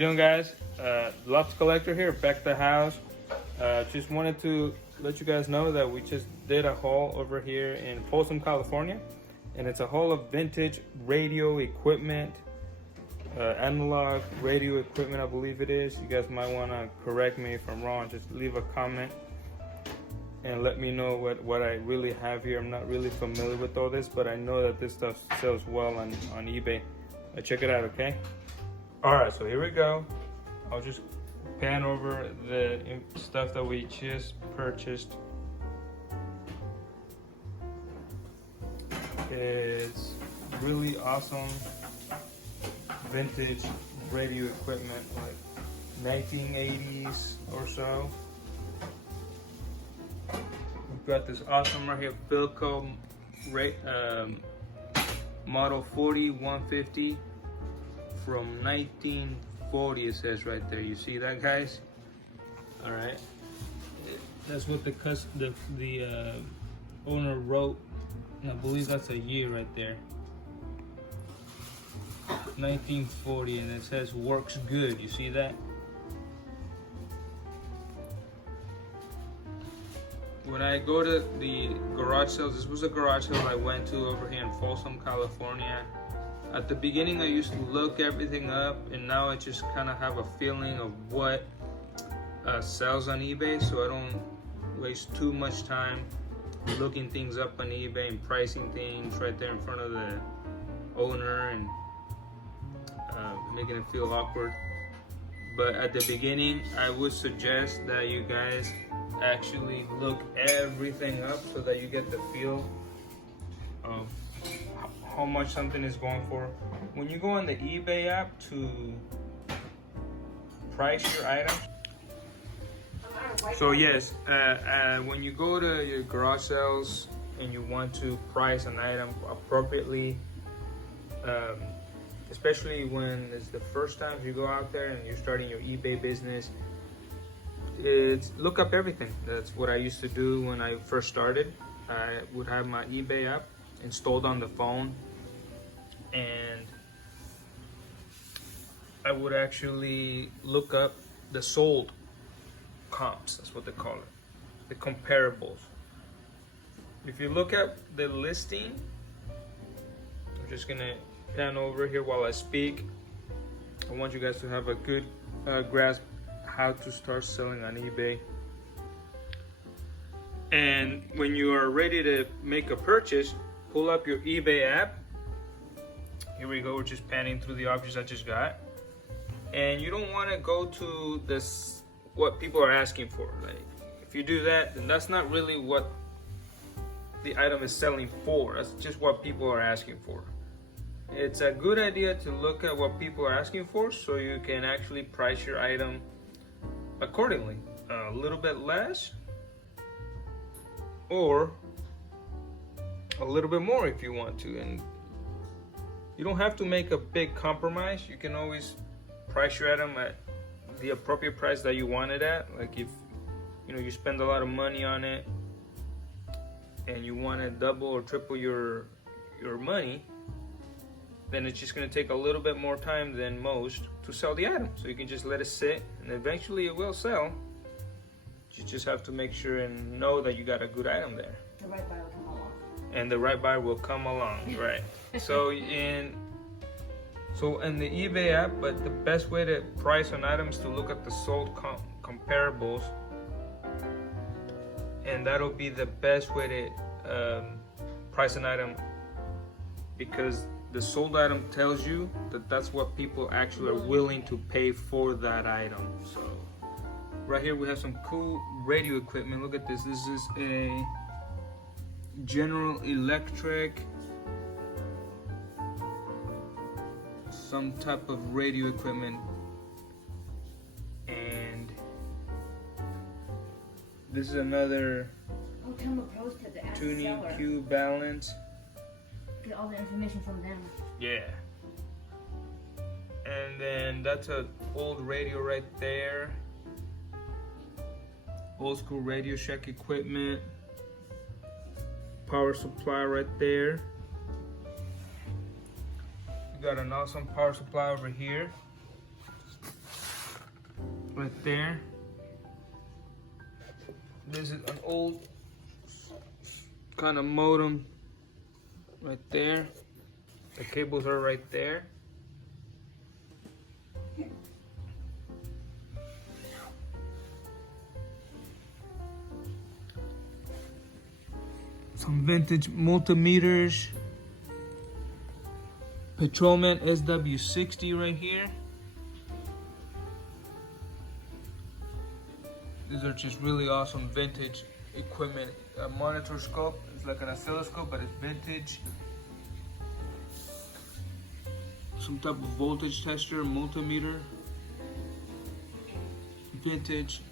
How you doing, guys? Lots Collector here, back at the house. Just wanted to let you guys know that we just did a haul over here in Folsom, California, and it's a haul of vintage radio equipment, analog radio equipment, I believe it is. You guys might want to correct me if I'm wrong. Just leave a comment and let me know what I really have here. I'm not really familiar with all this, but I know that this stuff sells well on eBay. Check it out, okay? All right, so here we go. I'll just pan over the stuff that we just purchased. It's really awesome vintage radio equipment, like 1980s or so. We've got this awesome right here, Philco model 4150 from 1940. It says right there. You see that, guys? All right. That's what the owner wrote. And I believe that's a year right there. 1940, and it says works good. You see that? When I go to the garage sales, this was a garage sale I went to over here in Folsom, California. At the beginning, I used to look everything up, and now I just kind of have a feeling of what sells on eBay, so I don't waste too much time looking things up on eBay and pricing things right there in front of the owner and making it feel awkward. But at the beginning, I would suggest that you guys actually look everything up so that you get the feel of how much something is going for. When you go on the eBay app to price your items, so yes, when you go to your garage sales and you want to price an item appropriately, especially when it's the first time you go out there and you're starting your eBay business, it's look up everything. That's what I used to do when I first started. I would have my eBay app installed on the phone, and I would actually look up the sold comps. That's what they call it, the comparables. If you look at the listing, I'm just gonna pan over here while I speak. I want you guys to have a good grasp how to start selling on eBay. And when you are ready to make a purchase, pull up your eBay app. Here we go, we're just panning through the objects I just got. And you don't want to go to this what people are asking for. Like, if you do that, then that's not really what the item is selling for. That's just what people are asking for. It's a good idea to look at what people are asking for so you can actually price your item accordingly. A little bit less or a little bit more if you want to. And you don't have to make a big compromise. You can always price your item at the appropriate price that you want it at. Like if you spend a lot of money on it and you want to double or triple your money, then it's just going to take a little bit more time than most to sell the item. So you can just let it sit, and eventually it will sell. You just have to make sure and know that you got a good item there. The right buyer will come along. And the right buyer will come along, right? So in the eBay app, but the best way to price an item is to look at the sold comparables, and that'll be the best way to price an item, because the sold item tells you that that's what people actually are willing to pay for that item. So right here we have some cool radio equipment. Look at this. This is a General Electric, some type of radio equipment, and this is another tuning Q balance. Get all the information from them. Yeah. And then that's an old radio right there. Old school Radio Shack equipment. Power supply right there. We got an awesome power supply over here. right there. This is an old kind of modem right there. The cables are right there. Some vintage multimeters. Patrolman SW60 right here. These are just really awesome vintage equipment. A monitor scope, it's like an oscilloscope, but it's vintage. Some type of voltage tester, multimeter. Vintage.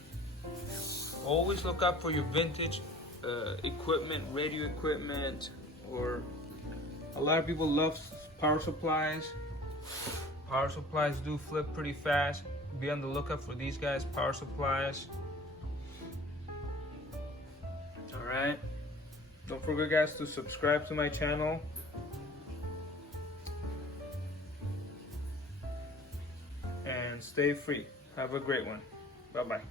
Always look out for your vintage equipment, radio equipment, or a lot of people love power supplies. Power supplies do flip pretty fast. Be on the lookout for these guys, power supplies. Alright. Don't forget, guys, to subscribe to my channel. And stay free. Have a great one. Bye-bye.